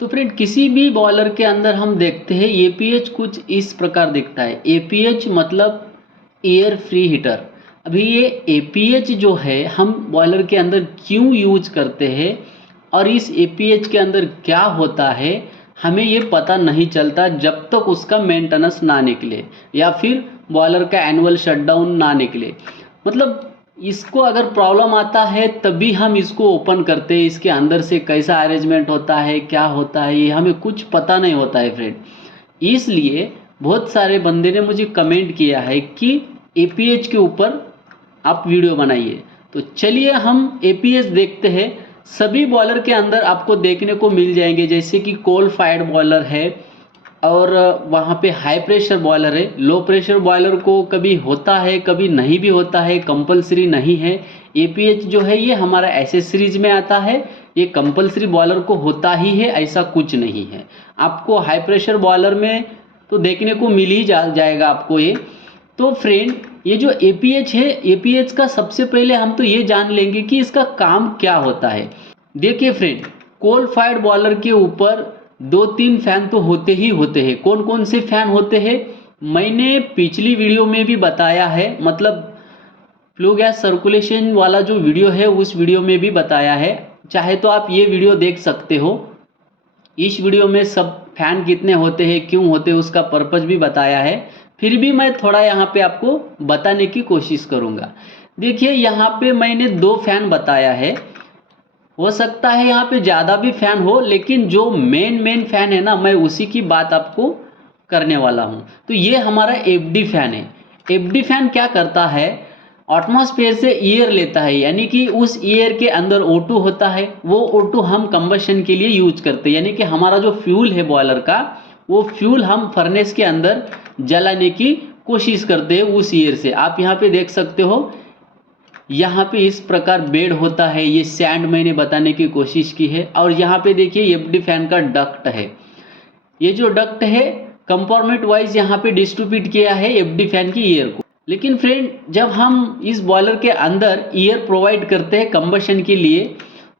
तो फ्रेंड किसी भी बॉयलर के अंदर हम देखते हैं एपीएच कुछ इस प्रकार दिखता है। एपीएच मतलब एयर फ्री हीटर। अभी ये एपीएच जो है हम बॉयलर के अंदर क्यों यूज करते हैं और इस एपीएच के अंदर क्या होता है हमें ये पता नहीं चलता जब तक उसका मेंटेनेंस ना निकले या फिर बॉयलर का एनुअल शटडाउन ना निकले। मतलब इसको अगर प्रॉब्लम आता है तभी हम इसको ओपन करते हैं। इसके अंदर से कैसा अरेंजमेंट होता है क्या होता है ये हमें कुछ पता नहीं होता है फ्रेंड। इसलिए बहुत सारे बंदे ने मुझे कमेंट किया है कि एपीएच के ऊपर आप वीडियो बनाइए। तो चलिए हम एपीएच देखते हैं। सभी बॉयलर के अंदर आपको देखने को मिल जाएंगे, जैसे कि कोल फायर्ड बॉयलर है और वहाँ पे हाई प्रेशर बॉयलर है। लो प्रेशर बॉयलर को कभी होता है कभी नहीं भी होता है, कंपलसरी नहीं है। एपीएच जो है ये हमारा एसेसरीज में आता है, ये कंपलसरी बॉयलर को होता ही है ऐसा कुछ नहीं है। आपको हाई प्रेशर बॉयलर में तो देखने को मिल ही जाएगा आपको ये। तो फ्रेंड ये जो एपीएच है, एपीएच का सबसे पहले हम तो ये जान लेंगे कि इसका काम क्या होता है। देखिए फ्रेंड, कोल फायर्ड बॉयलर के ऊपर 2-3 फैन तो होते ही होते हैं। कौन कौन से फैन होते हैं मैंने पिछली वीडियो में भी बताया है, मतलब फ्लू गैस सर्कुलेशन वाला जो वीडियो है उस वीडियो में भी बताया है। चाहे तो आप ये वीडियो देख सकते हो। इस वीडियो में सब फैन कितने होते हैं क्यों होते हैं उसका पर्पस भी बताया है। फिर भी मैं थोड़ा यहाँ पे आपको बताने की कोशिश करूँगा। देखिए यहाँ पे मैंने 2 फैन बताया है, हो सकता है यहाँ पे ज़्यादा भी फैन हो, लेकिन जो मेन फैन है ना मैं उसी की बात आपको करने वाला हूँ। तो ये हमारा एफडी फैन है। एफडी फैन क्या करता है, एटमॉस्फेयर से एयर लेता है, यानी कि उस एयर के अंदर O2 होता है। वो O2 हम कंबशन के लिए यूज करते हैं, यानी कि हमारा जो फ्यूल है बॉयलर का वो फ्यूल हम फर्नेस के अंदर जलाने की कोशिश करते हैं उस एयर से। आप यहाँ पे देख सकते हो, यहाँ पे इस प्रकार बेड होता है, ये सैंड मैंने बताने की कोशिश की है। और यहाँ पे देखिए एफडी फैन का डक्ट है। ये जो डक्ट है कंपार्टमेंट वाइज यहाँ पे डिस्ट्रीब्यूट किया है एफडी फैन की एयर को। लेकिन फ्रेंड जब हम इस बॉयलर के अंदर एयर प्रोवाइड करते हैं कंबशन के लिए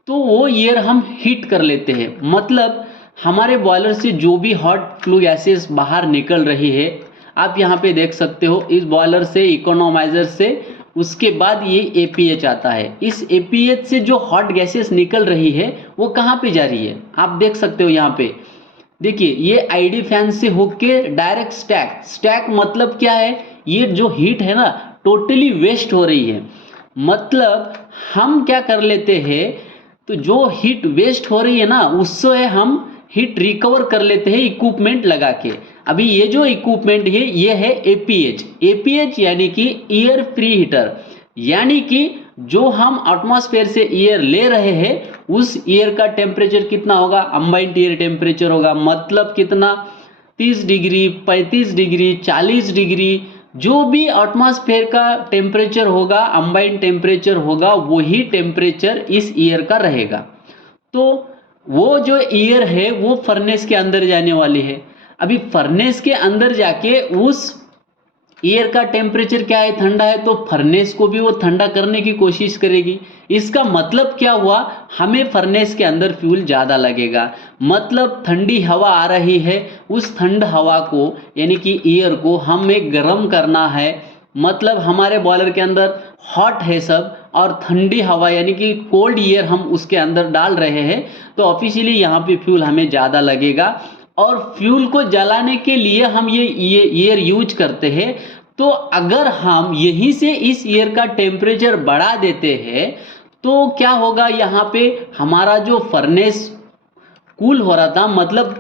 तो वो एयर हम हीट कर लेते हैं। मतलब हमारे बॉयलर से जो भी हॉट फ्लू गैसेस बाहर निकल रही है, आप यहाँ पे देख सकते हो इस बॉयलर से, इकोनोमाइजर से, उसके बाद ये एपीएच आता है। इस एपीएच से जो हॉट गैसेस निकल रही है वो कहाँ पे जा रही है आप देख सकते हो। यहाँ पे देखिए ये आईडी फैन से होके डायरेक्ट स्टैक मतलब क्या है, ये जो हीट है ना टोटली वेस्ट हो रही है। मतलब हम क्या कर लेते हैं, तो जो हीट वेस्ट हो रही है ना उससे हम हीट रिकवर कर लेते हैं इक्विपमेंट लगा के। अभी ये जो इक्विपमेंट है ये है एपीएच। एपीएच यानी कि एयर फ्री हीटर, यानी कि जो हम एटमॉस्फेयर से एयर ले रहे हैं उस एयर का टेम्परेचर कितना होगा, अम्बाइंड एयर टेम्परेचर होगा। मतलब कितना, 30 डिग्री, 35 डिग्री, 40 डिग्री, जो भी एटमॉस्फेयर का टेम्परेचर होगा, अम्बाइंड टेम्परेचर होगा, वही टेम्परेचर इस एयर का रहेगा। तो वो जो एयर है वो फर्नेस के अंदर जाने वाली है। अभी फर्नेस के अंदर जाके उस एयर का टेम्परेचर क्या है, ठंडा है, तो फर्नेस को भी वो ठंडा करने की कोशिश करेगी। इसका मतलब क्या हुआ, हमें फर्नेस के अंदर फ्यूल ज़्यादा लगेगा। मतलब ठंडी हवा आ रही है, उस ठंड हवा को यानी कि एयर को हमें गर्म करना है। मतलब हमारे बॉयलर के अंदर हॉट है सब और ठंडी हवा यानी कि कोल्ड एयर हम उसके अंदर डाल रहे हैं, तो ऑफिशियली यहाँ पे फ्यूल हमें ज़्यादा लगेगा। और फ्यूल को जलाने के लिए हम ये एयर यूज करते हैं। तो अगर हम यहीं से इस एयर का टेम्परेचर बढ़ा देते हैं तो क्या होगा, यहाँ पे हमारा जो फर्नेस कूल हो रहा था, मतलब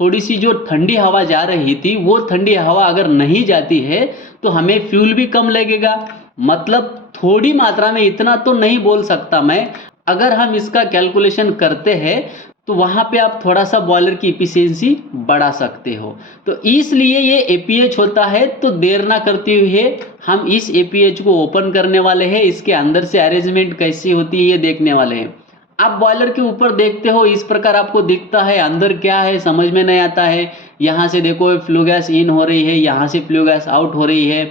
थोड़ी सी जो ठंडी हवा जा रही थी वो ठंडी हवा अगर नहीं जाती है तो हमें फ्यूल भी कम लगेगा। मतलब थोड़ी मात्रा में, इतना तो नहीं बोल सकता मैं, अगर हम इसका कैलकुलेशन करते हैं तो वहाँ पे आप थोड़ा सा बॉयलर की इफिशियंसी बढ़ा सकते हो। तो इसलिए ये एपीएच होता है। तो देर ना करते हुए हम इस एपीएच को ओपन करने वाले हैं, इसके अंदर से अरेंजमेंट कैसी होती है ये देखने वाले हैं। आप बॉयलर के ऊपर देखते हो इस प्रकार आपको दिखता है, अंदर क्या है समझ में नहीं आता है। यहाँ से देखो फ्लू गैस इन हो रही है, यहाँ से फ्लू गैस आउट हो रही है,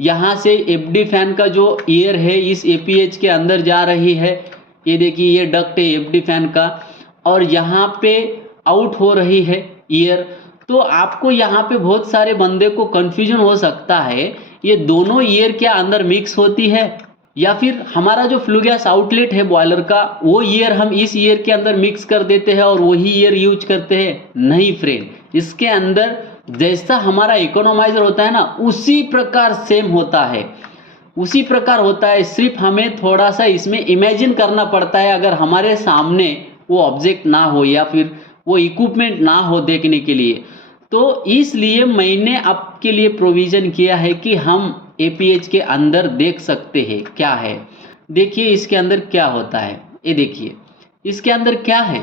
यहाँ से एफडी फैन का जो एयर है इस एपीएच के अंदर जा रही है। ये देखिए ये डक्ट है एफडी फैन का। और यहाँ पे आउट हो रही है एयर, तो आपको यहाँ पे बहुत सारे बंदे को कंफ्यूजन हो सकता है ये दोनों एयर क्या अंदर मिक्स होती है, या फिर हमारा जो फ्लू गैस आउटलेट है बॉयलर का वो ईयर हम इस ईयर के अंदर मिक्स कर देते हैं और वही ईयर यूज करते हैं। नहीं फ्रेंड, इसके अंदर जैसा हमारा इकोनोमाइजर होता है ना उसी प्रकार सेम होता है, उसी प्रकार होता है। सिर्फ हमें थोड़ा सा इसमें इमेजिन करना पड़ता है, अगर हमारे सामने वो ऑब्जेक्ट ना हो या फिर वो इक्विपमेंट ना हो देखने के लिए। तो इसलिए मैंने आपके लिए प्रोविज़न किया है कि हम एपीएच के अंदर देख सकते हैं क्या है। देखिए इसके अंदर क्या होता है, ये देखिए इसके अंदर क्या है,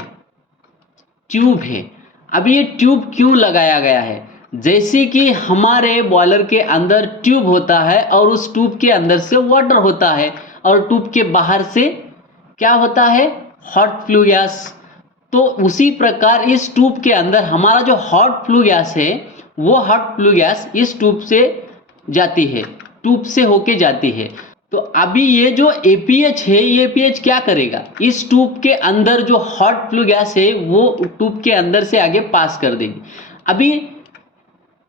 ट्यूब है। अब ये ट्यूब क्यों लगाया गया है, जैसे कि हमारे बॉयलर के अंदर ट्यूब होता है और उस ट्यूब के अंदर से वाटर होता है और ट्यूब के बाहर से क्या होता है, हॉट फ्लू गैस। तो उसी प्रकार इस ट्यूब के अंदर हमारा जो हॉट फ्लू गैस है वो हॉट फ्लू गैस इस ट्यूब से जाती है, ट्यूब से होके जाती है। तो अभी ये जो एपीएच है ये एपीएच क्या करेगा, इस ट्यूब के अंदर जो हॉट फ्लू गैस है वो ट्यूब के अंदर से आगे पास कर देगी। अभी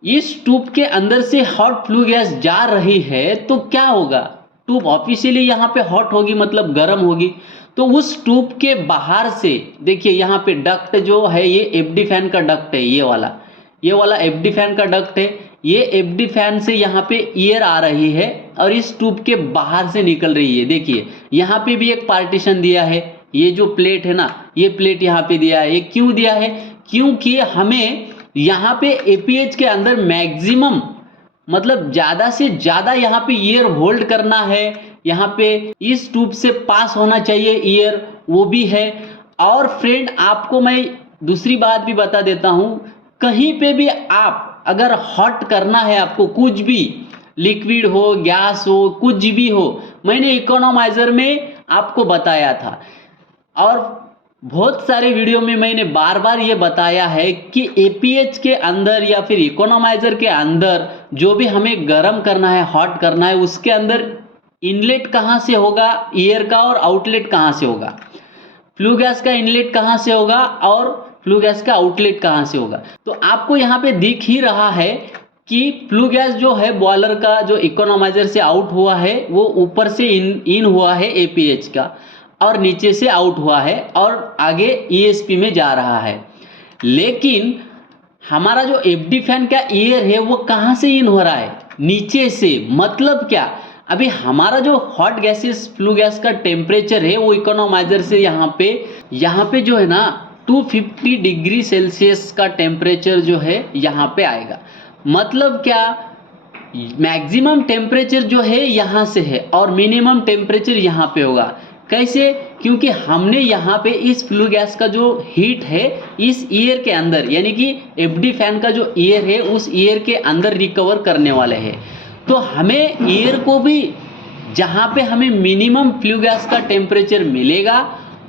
इस ट्यूब के अंदर से हॉट फ्लू गैस जा रही है तो क्या होगा, ट्यूब ऑफिशियली यहाँ पे हॉट होगी मतलब गर्म होगी। तो उस ट्यूब के बाहर से देखिए यहाँ पे डक्ट जो है ये एफडी फैन का डक्ट है, ये वाला एफडी फैन का डक्ट है। ये एफडी फैन से यहाँ पे एयर आ रही है और इस ट्यूब के बाहर से निकल रही है। देखिए यहाँ पे भी एक पार्टीशन दिया है, ये जो प्लेट है ना ये प्लेट यहाँ पे दिया है। ये क्यों दिया है, क्योंकि हमें यहाँ पे एपीएच के अंदर मैक्सिमम मतलब ज़्यादा से ज़्यादा यहाँ पे एयर होल्ड करना है, यहाँ पे इस ट्यूब से पास होना चाहिए एयर, वो भी है। और फ्रेंड आपको मैं दूसरी बात भी बता देता हूँ, कहीं पे भी आप अगर हॉट करना है आपको, कुछ भी लिक्विड हो गैस हो कुछ भी हो, मैंने इकोनोमाइजर में आपको बताया था और बहुत सारे वीडियो में मैंने बार बार ये बताया है कि एपीएच के अंदर या फिर इकोनोमाइजर के अंदर जो भी हमें गर्म करना है हॉट करना है उसके अंदर इनलेट कहाँ से होगा एयर का और आउटलेट कहाँ से होगा, फ्लू गैस का इनलेट कहाँ से होगा और फ्लू गैस का आउटलेट कहाँ से होगा। तो आपको यहाँ पे दिख ही रहा है कि फ्लू गैस जो है बॉयलर का जो इकोनोमाइजर से आउट हुआ है वो ऊपर से इन हुआ है एपीएच का और नीचे से आउट हुआ है और आगे ईएसपी में जा रहा है। लेकिन हमारा जो एफडी फैन का एयर है वो कहाँ से इन हो रहा है, नीचे से। मतलब क्या, अभी हमारा जो हॉट गैसेस फ्लू गैस का टेम्परेचर है वो इकोनोमाइजर से यहाँ पे जो है ना 250 डिग्री सेल्सियस का टेम्परेचर जो है यहाँ पे आएगा। मतलब क्या, मैक्सिमम टेम्परेचर जो है यहाँ से है और मिनिमम टेम्परेचर यहाँ पे होगा। कैसे, क्योंकि हमने यहाँ पे इस फ्लू गैस का जो हीट है इस ईयर के अंदर यानी कि एफडी फैन का जो ईयर है उस ईयर के अंदर रिकवर करने वाले हैं। तो हमें ईयर को भी जहाँ पे हमें मिनिमम फ्लू गैस का टेम्परेचर मिलेगा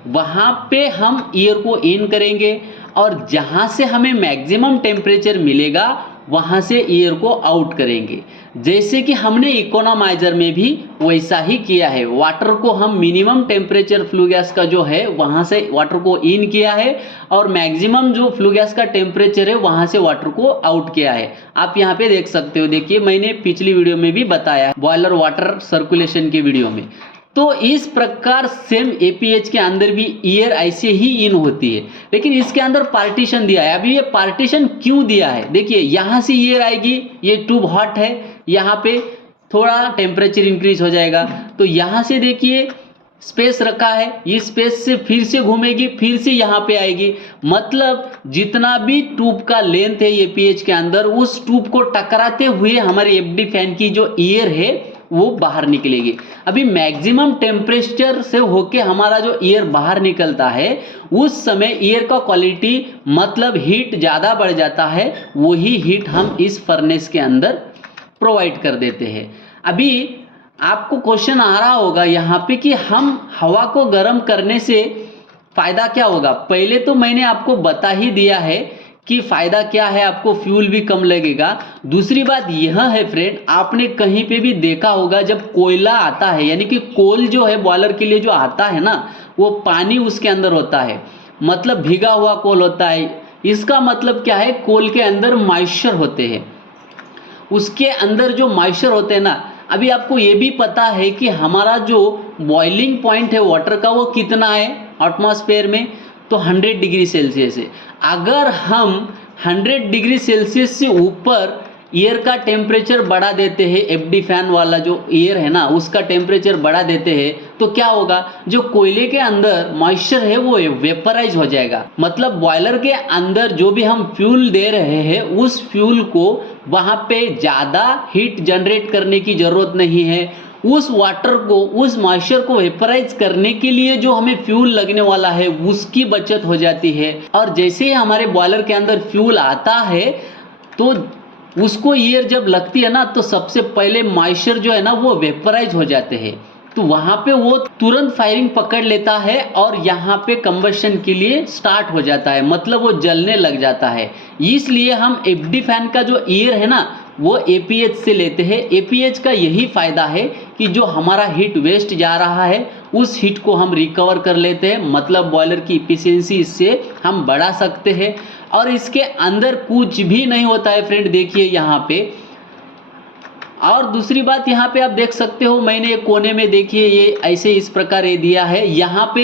वहाँ पे हम ईयर को इन करेंगे और जहाँ से हमें मैक्सिमम टेम्परेचर मिलेगा वहाँ से ईयर को आउट करेंगे। जैसे कि हमने इकोनोमाइजर में भी वैसा ही किया है, वाटर को हम मिनिमम टेम्परेचर फ्लू गैस का जो है वहाँ से वाटर को इन किया है और मैक्सिमम जो फ्लू गैस का टेम्परेचर है वहाँ से वाटर को आउट किया है। आप यहाँ पे देख सकते हो, देखिए मैंने पिछली वीडियो में भी बताया है बॉयलर वाटर सर्कुलेशन के वीडियो में। तो इस प्रकार सेम एपीएच के अंदर भी एयर ऐसे ही इन होती है, लेकिन इसके अंदर पार्टीशन दिया है। अभी ये पार्टीशन क्यों दिया है, देखिए यहाँ से एयर आएगी, ये ट्यूब हॉट है, यहाँ पे थोड़ा टेम्परेचर इंक्रीज हो जाएगा तो यहाँ से देखिए स्पेस रखा है, इस स्पेस से फिर से घूमेगी फिर से यहाँ पे आएगी। मतलब जितना भी ट्यूब का लेंथ है एपीएच के अंदर उस ट्यूब को टकराते हुए हमारे एफडी फैन की जो एयर है वो बाहर निकलेगी। अभी मैक्सिमम टेम्परेचर से होके हमारा जो एयर बाहर निकलता है उस समय एयर का क्वालिटी मतलब हीट ज़्यादा बढ़ जाता है, वही हीट हम इस फर्नेस के अंदर प्रोवाइड कर देते हैं। अभी आपको क्वेश्चन आ रहा होगा यहाँ पे कि हम हवा को गर्म करने से फ़ायदा क्या होगा। पहले तो मैंने आपको बता ही दिया है कि फ़ायदा क्या है, आपको फ्यूल भी कम लगेगा। दूसरी बात यह है फ्रेंड, आपने कहीं पे भी देखा होगा जब कोयला आता है यानी कि कोल जो है बॉयलर के लिए जो आता है ना वो पानी उसके अंदर होता है, मतलब भीगा हुआ कोल होता है इसका मतलब क्या है, कोल के अंदर मॉइस्चर होते हैं, उसके अंदर जो मॉइस्चर होते हैं ना। अभी आपको ये भी पता है कि हमारा जो बॉइलिंग पॉइंट है वाटर का वो कितना है एटमॉस्फेयर में, तो 100 डिग्री सेल्सियस है। अगर हम 100 डिग्री सेल्सियस से ऊपर एयर का टेम्परेचर बढ़ा देते हैं, एफडी फैन वाला जो एयर है ना उसका टेम्परेचर बढ़ा देते हैं, तो क्या होगा, जो कोयले के अंदर मॉइस्चर है वो वेपराइज हो जाएगा। मतलब बॉयलर के अंदर जो भी हम फ्यूल दे रहे हैं उस फ्यूल को वहां पे ज़्यादा हीट जनरेट करने की ज़रूरत नहीं है। उस वाटर को, उस मॉइस्चर को वेपराइज करने के लिए जो हमें फ्यूल लगने वाला है उसकी बचत हो जाती है। और जैसे ही हमारे बॉयलर के अंदर फ्यूल आता है तो उसको एयर जब लगती है ना तो सबसे पहले मॉइस्चर जो है ना वो वेपराइज हो जाते हैं, तो वहां पे वो तुरंत फायरिंग पकड़ लेता है और यहाँ पे कंबशन के लिए स्टार्ट हो जाता है, मतलब वो जलने लग जाता है। इसलिए हम एफडी फैन का जो एयर है ना वो एपीएच से लेते हैं। एपीएच का यही फायदा है कि जो हमारा हीट वेस्ट जा रहा है उस हीट को हम रिकवर कर लेते हैं, मतलब बॉयलर की इफिशियंसी इससे हम बढ़ा सकते हैं। और इसके अंदर कुछ भी नहीं होता है फ्रेंड, देखिए यहाँ पे। और दूसरी बात यहाँ पे आप देख सकते हो, मैंने एक कोने में देखिए ये ऐसे इस प्रकार ये दिया है, यहाँ पे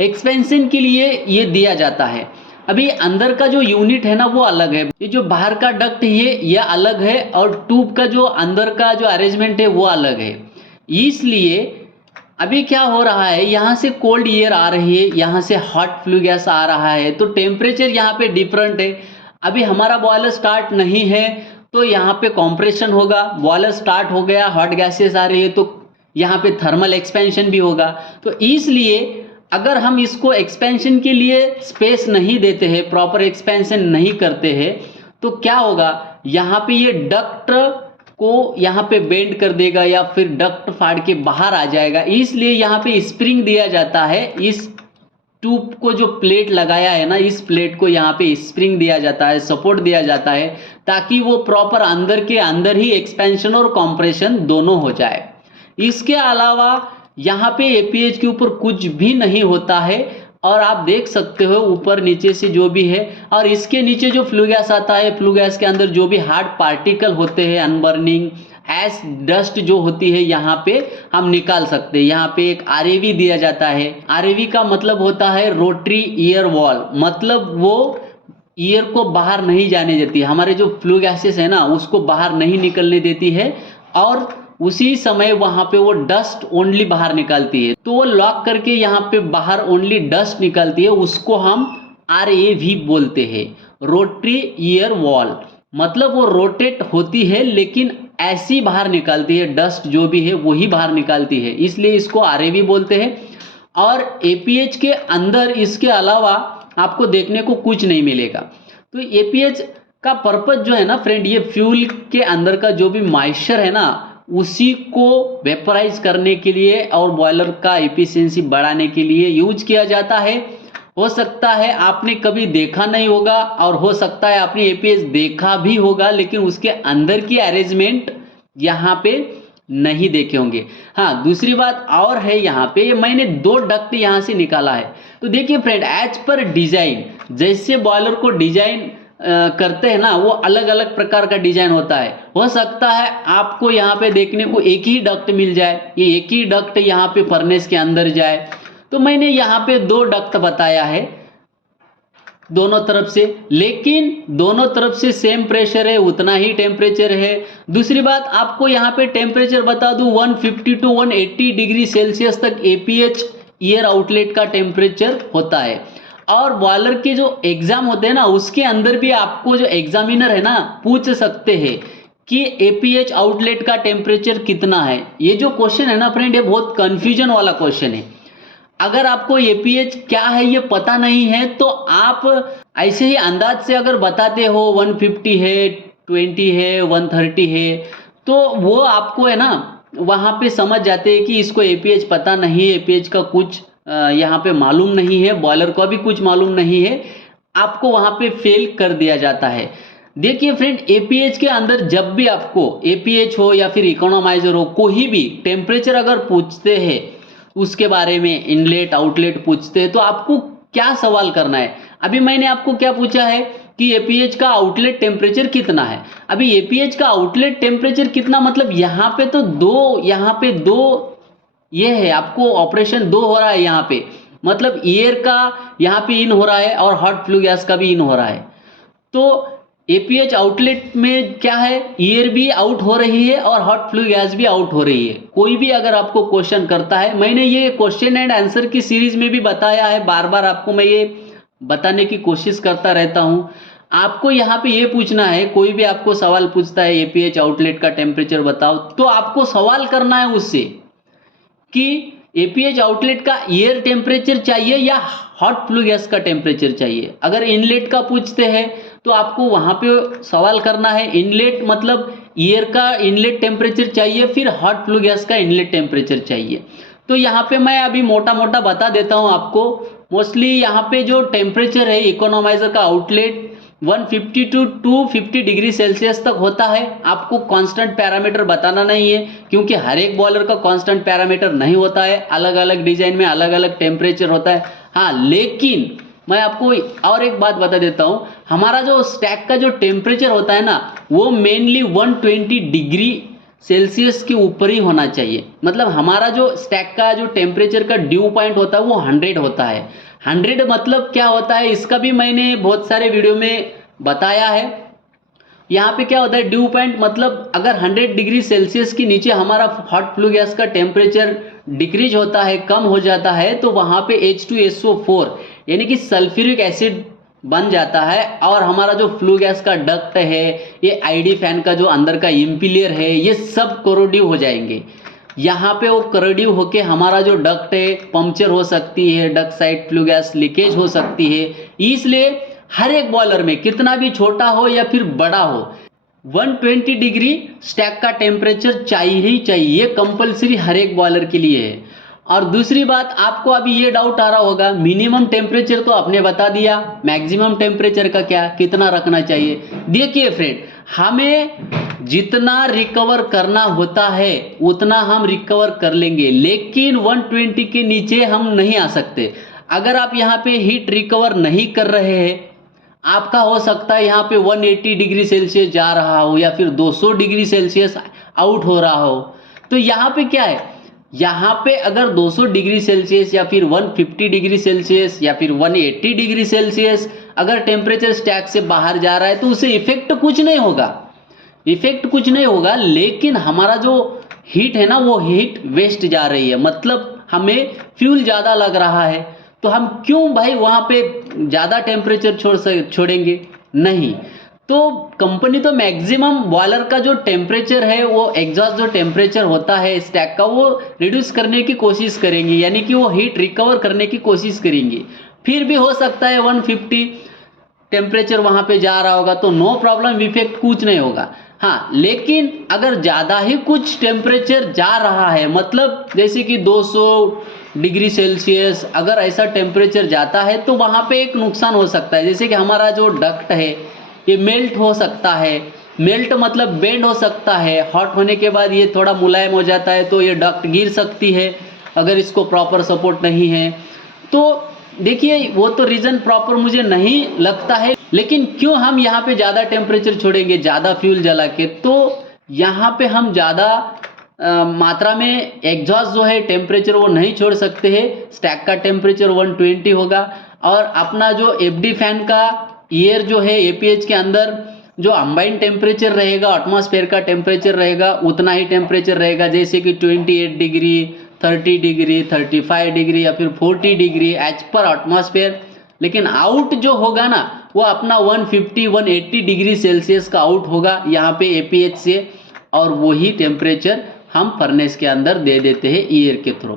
एक्सपेंशन के लिए ये दिया जाता है। अभी अंदर का जो यूनिट है ना वो अलग है, ये जो बाहर का डक्ट है ये अलग है, और ट्यूब का जो अंदर का जो अरेंजमेंट है वो अलग है। इसलिए अभी क्या हो रहा है, यहाँ से कोल्ड एयर आ रही है, यहाँ से हॉट फ्लू गैस आ रहा है, तो टेम्परेचर यहाँ पे डिफरेंट है। अभी हमारा बॉयलर स्टार्ट नहीं है तो यहाँ पे कॉम्प्रेशन होगा, बॉयलर स्टार्ट हो गया, हॉट गैसेस आ रही है तो यहाँ पे थर्मल एक्सपेंशन भी होगा। तो इसलिए अगर हम इसको एक्सपेंशन के लिए स्पेस नहीं देते हैं, प्रॉपर एक्सपेंशन नहीं करते हैं, तो क्या होगा, यहाँ पे ये डक्ट को यहाँ पे बेंड कर देगा या फिर डक्ट फाड़ के बाहर आ जाएगा। इसलिए यहाँ पे स्प्रिंग दिया जाता है, इस ट्यूब को जो प्लेट लगाया है ना इस प्लेट को यहाँ पे स्प्रिंग दिया जाता है, सपोर्ट दिया जाता है, ताकि वो प्रॉपर अंदर के अंदर ही एक्सपेंशन और कॉम्प्रेशन दोनों हो जाए। इसके अलावा यहाँ पे एपीएच के ऊपर कुछ भी नहीं होता है, और आप देख सकते हो ऊपर नीचे से जो भी है, और इसके नीचे जो फ्लू गैस आता है, फ्लू गैस के अंदर जो भी हार्ड पार्टिकल होते हैं, अनबर्निंग एश डस्ट जो होती है यहाँ पे हम निकाल सकते हैं। यहाँ पे एक आरएवी दिया जाता है, आरएवी का मतलब होता है रोटरी ईयर वॉल, मतलब वो ईयर को बाहर नहीं जाने देती, हमारे जो फ्लू गैसेस है ना उसको बाहर नहीं निकलने देती है, और उसी समय वहां पे वो डस्ट ओनली बाहर निकालती है। तो वो लॉक करके यहाँ पे बाहर ओनली डस्ट निकालती है, उसको हम आरएवी बोलते हैं, रोटरी ईयर वॉल। मतलब वो रोटेट होती है लेकिन ऐसी बाहर निकालती है, डस्ट जो भी है वही बाहर निकालती है, इसलिए इसको आरएवी बोलते हैं। और एपीएच के अंदर इसके अलावा आपको देखने को कुछ नहीं मिलेगा। तो एपीएच का पर्पज जो है ना फ्रेंड, ये फ्यूल के अंदर का जो भी मॉइस्चर है ना उसी को वेपराइज करने के लिए और बॉयलर का एफिशिएंसी बढ़ाने के लिए यूज किया जाता है। हो सकता है आपने कभी देखा नहीं होगा, और हो सकता है आपने एपीएच देखा भी होगा लेकिन उसके अंदर की अरेंजमेंट यहाँ पे नहीं देखे होंगे। हाँ, दूसरी बात और है, यहाँ पे ये मैंने 2 डक्ट यहाँ से निकाला है। तो देखिए फ्रेंड, एज पर डिजाइन, जैसे बॉयलर को डिजाइन करते हैं ना वो अलग अलग प्रकार का डिजाइन होता है। हो सकता है आपको यहाँ पे देखने को एक ही डक्ट मिल जाए, ये एक ही डक्ट यहाँ पे फर्नेस के अंदर जाए, तो मैंने यहाँ पे 2 डक्ट बताया है दोनों तरफ से, लेकिन दोनों तरफ से सेम प्रेशर है, उतना ही टेम्परेचर है। दूसरी बात, आपको यहाँ पे टेम्परेचर बता दूं 150 to 180 डिग्री सेल्सियस तक एपीएच ईयर आउटलेट का टेम्परेचर होता है। और बॉयलर के जो एग्जाम होते हैं ना उसके अंदर भी आपको जो एग्जामिनर है ना पूछ सकते हैं कि एपीएच आउटलेट का टेम्परेचर कितना है। ये जो क्वेश्चन है ना फ्रेंड, ये बहुत कंफ्यूजन वाला क्वेश्चन है। अगर आपको एपीएच क्या है ये पता नहीं है तो आप ऐसे ही अंदाज से अगर बताते हो 150 है, 20 है, 130 है, तो वो आपको है ना वहाँ पे समझ जाते हैं कि इसको एपीएच पता नहीं है, एपीएच का कुछ यहाँ पे मालूम नहीं है, बॉयलर को भी कुछ मालूम नहीं है, आपको वहाँ पे फेल कर दिया जाता है। देखिए फ्रेंड, एपीएच के अंदर जब भी आपको एपीएच हो या फिर इकोनोमाइजर हो, कोई भी टेम्परेचर अगर पूछते हैं उसके बारे में, इनलेट आउटलेट पूछते हैं, तो आपको क्या सवाल करना है। अभी मैंने आपको क्या पूछा है कि एपीएच का आउटलेट टेम्परेचर कितना है। अभी एपीएच का आउटलेट टेम्परेचर कितना, मतलब यहाँ पे तो यहाँ पे दो ये है, आपको ऑपरेशन दो हो रहा है यहाँ पे, मतलब एयर का यहाँ पे इन हो रहा है और हॉट फ्लू गैस का भी इन हो रहा है। तो एपीएच आउटलेट में क्या है, एयर भी आउट हो रही है और हॉट फ्लू गैस भी आउट हो रही है। कोई भी अगर आपको क्वेश्चन करता है, मैंने ये क्वेश्चन एंड आंसर की सीरीज में भी बताया है, बार बार आपको मैं ये बताने की कोशिश करता रहता हूं। आपको यहाँ पे ये पूछना है, कोई भी आपको सवाल पूछता है एपीएच आउटलेट का टेम्परेचर बताओ, तो आपको सवाल करना है उससे कि एपीएच आउटलेट का एयर टेम्परेचर चाहिए या हॉट फ्लू गैस का टेम्परेचर चाहिए। अगर इनलेट का पूछते हैं तो आपको वहां पे सवाल करना है इनलेट मतलब एयर का इनलेट टेम्परेचर चाहिए, फिर हॉट फ्लू गैस का इनलेट टेम्परेचर चाहिए। तो यहाँ पे मैं अभी मोटा मोटा बता देता हूँ आपको। मोस्टली यहाँ पे जो टेम्परेचर है इकोनॉमाइजर का आउटलेट 150 टू 250 डिग्री सेल्सियस तक होता है। आपको कांस्टेंट पैरामीटर बताना नहीं है, क्योंकि हर एक बॉयलर का कांस्टेंट पैरामीटर नहीं होता है, अलग अलग डिजाइन में अलग अलग टेम्परेचर होता है। हाँ, लेकिन मैं आपको और एक बात बता देता हूँ, हमारा जो स्टैक का जो टेम्परेचर होता है ना, वो मेनली 120 डिग्री सेल्सियस के ऊपर ही होना चाहिए। मतलब हमारा जो स्टैक का जो टेम्परेचर का ड्यू पॉइंट होता है वो 100 होता है। 100 मतलब क्या होता है, इसका भी मैंने बहुत सारे वीडियो में बताया है। यहाँ पे क्या होता है, ड्यू पॉइंट मतलब अगर 100 डिग्री सेल्सियस के नीचे हमारा हॉट फ्लू गैस का टेम्परेचर डिक्रीज होता है, कम हो जाता है, तो वहाँ पे H2SO4 यानी कि सल्फ्यूरिक एसिड बन जाता है और हमारा जो फ्लू गैस का डक्ट है, ये आईडी फैन का जो अंदर का इम्पिलियर है, ये सब कोरोडिव हो जाएंगे। यहाँ पे वो कोरोडिव होके हमारा जो डक्ट है पंक्चर हो सकती है, duct side flue gas leakage हो सकती है। इसलिए हर एक बॉयलर में कितना भी छोटा हो या फिर बड़ा हो 120 डिग्री स्टैक का टेम्परेचर चाहिए ही चाहिए, ये कंपलसरी हर एक बॉयलर के लिए है। और दूसरी बात, आपको अभी ये डाउट आ रहा होगा, मिनिमम टेम्परेचर तो आपने बता दिया, मैक्सिमम टेम्परेचर का क्या, कितना रखना चाहिए। देखिए फ्रेंड, हमें जितना रिकवर करना होता है उतना हम रिकवर कर लेंगे, लेकिन 120 के नीचे हम नहीं आ सकते। अगर आप यहाँ पे हीट रिकवर नहीं कर रहे हैं, आपका हो सकता है यहाँ पे 180 डिग्री सेल्सियस जा रहा हो या फिर 200 डिग्री सेल्सियस आउट हो रहा हो, तो यहाँ पे क्या है, यहाँ पे अगर 200 डिग्री सेल्सियस या फिर 150 डिग्री सेल्सियस या फिर 180 डिग्री सेल्सियस अगर टेम्परेचर स्टैक से बाहर जा रहा है तो उसे इफेक्ट कुछ नहीं होगा, लेकिन हमारा जो हीट है ना, वो हीट वेस्ट जा रही है, मतलब हमें फ्यूल ज़्यादा लग रहा है। तो हम क्यों भाई वहाँ पे ज़्यादा टेम्परेचर छोड़ेंगे, नहीं। तो कंपनी तो मैक्सिमम बॉयलर का जो टेम्परेचर है, वो एग्जॉस्ट जो टेम्परेचर होता है स्टैक का, वो रिड्यूस करने की कोशिश करेंगी, यानी कि वो हीट रिकवर करने की कोशिश करेंगी। फिर भी हो सकता है 150 टेम्परेचर वहाँ पे जा रहा होगा तो नो प्रॉब्लम, इफेक्ट कुछ नहीं होगा। हाँ, लेकिन अगर ज़्यादा ही कुछ टेम्परेचर जा रहा है, मतलब जैसे कि 200 डिग्री सेल्सियस अगर ऐसा टेम्परेचर जाता है, तो वहाँ पे एक नुकसान हो सकता है। जैसे कि हमारा जो डक्ट है ये मेल्ट हो सकता है, मेल्ट मतलब बेंड हो सकता है, हॉट होने के बाद ये थोड़ा मुलायम हो जाता है, तो ये डक्ट गिर सकती है अगर इसको प्रॉपर सपोर्ट नहीं है। तो देखिए, वो तो रीज़न प्रॉपर मुझे नहीं लगता है, लेकिन क्यों हम यहाँ पे ज़्यादा टेम्परेचर छोड़ेंगे ज़्यादा फ्यूल जला के। तो यहाँ पे हम ज़्यादा मात्रा में एग्जॉस्ट जो है टेम्परेचर वो नहीं छोड़ सकते हैं। स्टैक का टेम्परेचर 120 होगा और अपना जो एफडी फैन का एयर जो है एपीएच के अंदर जो अंबाइन टेम्परेचर रहेगा, एटमॉस्फेयर का टेम्परेचर रहेगा, उतना ही टेम्परेचर रहेगा, जैसे कि 28 डिग्री, 30 डिग्री, 35 डिग्री या फिर 40 डिग्री एज पर एटमॉस्फेयर। लेकिन आउट जो होगा ना, वो अपना 150 180 डिग्री सेल्सियस का आउट होगा यहाँ पे एपीएच से, और वही टेम्परेचर हम फर्नेस के अंदर दे देते हैं एयर के थ्रू।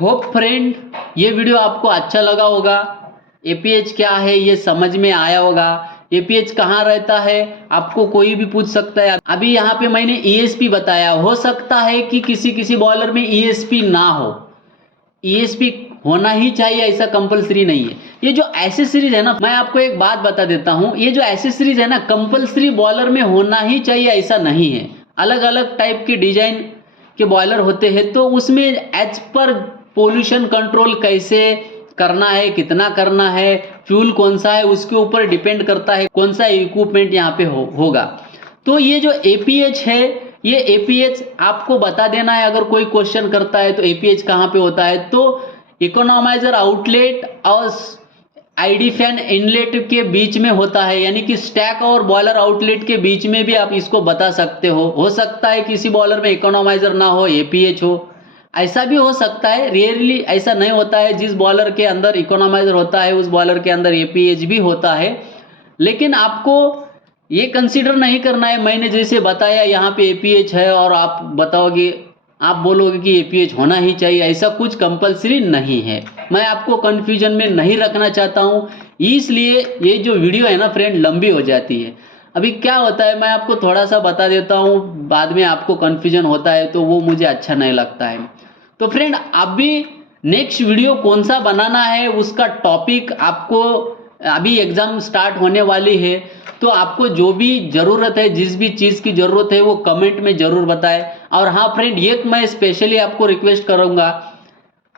होप फ्रेंड ये वीडियो आपको अच्छा लगा होगा, एपीएच क्या है ये समझ में आया होगा। एपीएच कहाँ रहता है आपको कोई भी पूछ सकता है। अभी यहाँ पे मैंने ईएसपी बताया, हो सकता है कि किसी बॉयलर में ईएसपी ना हो, ईएसपी होना ही चाहिए ऐसा कंपलसरी नहीं है। ये जो एसेसरीज है ना, मैं आपको एक बात बता देता हूँ, ये जो एसेसरीज है ना कंपलसरी बॉयलर में होना ही चाहिए ऐसा नहीं है। अलग अलग टाइप के डिजाइन के बॉयलर होते हैं, तो उसमें एज पर पोल्यूशन कंट्रोल कैसे करना है, कितना करना है, फ्यूल कौन सा है, उसके ऊपर डिपेंड करता है कौन सा इक्विपमेंट यहाँ पे होगा। तो ये जो APH है, ये APH आपको बता देना है। अगर कोई क्वेश्चन करता है तो APH कहाँ पे होता है, तो इकोनॉमाइजर आउटलेट और आईडी फैन इनलेट के बीच में होता है, यानी कि स्टैक और बॉयलर आउटलेट के बीच में भी आप इसको बता सकते हो सकता है किसी बॉयलर में इकोनॉमाइजर ना हो, APH हो, ऐसा भी हो सकता है। रेयरली ऐसा नहीं होता है, जिस बॉयलर के अंदर इकोनॉमाइजर होता है उस बॉयलर के अंदर APH भी होता है। लेकिन आपको ये कंसीडर नहीं करना है, मैंने जैसे बताया यहाँ पे APH है और आप बताओगे, आप बोलोगे कि APH होना ही चाहिए, ऐसा कुछ कंपलसरी नहीं है। मैं आपको कंफ्यूजन में नहीं रखना चाहता हूँ, इसलिए ये जो वीडियो है ना फ्रेंड लंबी हो जाती है। अभी क्या होता है, मैं आपको थोड़ा सा बता देता हूँ, बाद में आपको कंफ्यूजन होता है तो वो मुझे अच्छा नहीं लगता है। तो फ्रेंड अभी नेक्स्ट वीडियो कौन सा बनाना है, उसका टॉपिक आपको, अभी एग्जाम स्टार्ट होने वाली है, तो आपको जो भी ज़रूरत है, जिस भी चीज़ की ज़रूरत है वो कमेंट में ज़रूर बताएं। और हाँ फ्रेंड, ये मैं स्पेशली आपको रिक्वेस्ट करूँगा,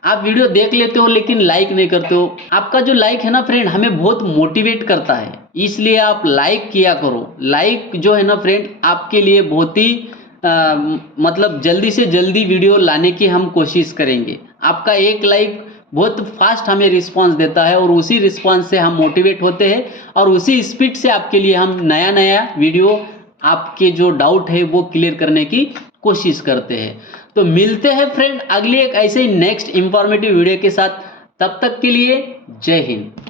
आप वीडियो देख लेते हो लेकिन लाइक नहीं करते हो। आपका जो लाइक है ना फ्रेंड हमें बहुत मोटिवेट करता है, इसलिए आप लाइक किया करो। लाइक जो है ना फ्रेंड आपके लिए बहुत ही मतलब जल्दी से जल्दी वीडियो लाने की हम कोशिश करेंगे। आपका एक लाइक बहुत फास्ट हमें रिस्पांस देता है और उसी रिस्पांस से हम मोटिवेट होते हैं और उसी स्पीड से आपके लिए हम नया नया वीडियो, आपके जो डाउट है वो क्लियर करने की कोशिश करते हैं। तो मिलते हैं फ्रेंड अगली एक ऐसे ही नेक्स्ट इंफॉर्मेटिव वीडियो के साथ, तब तक के लिए जय हिंद।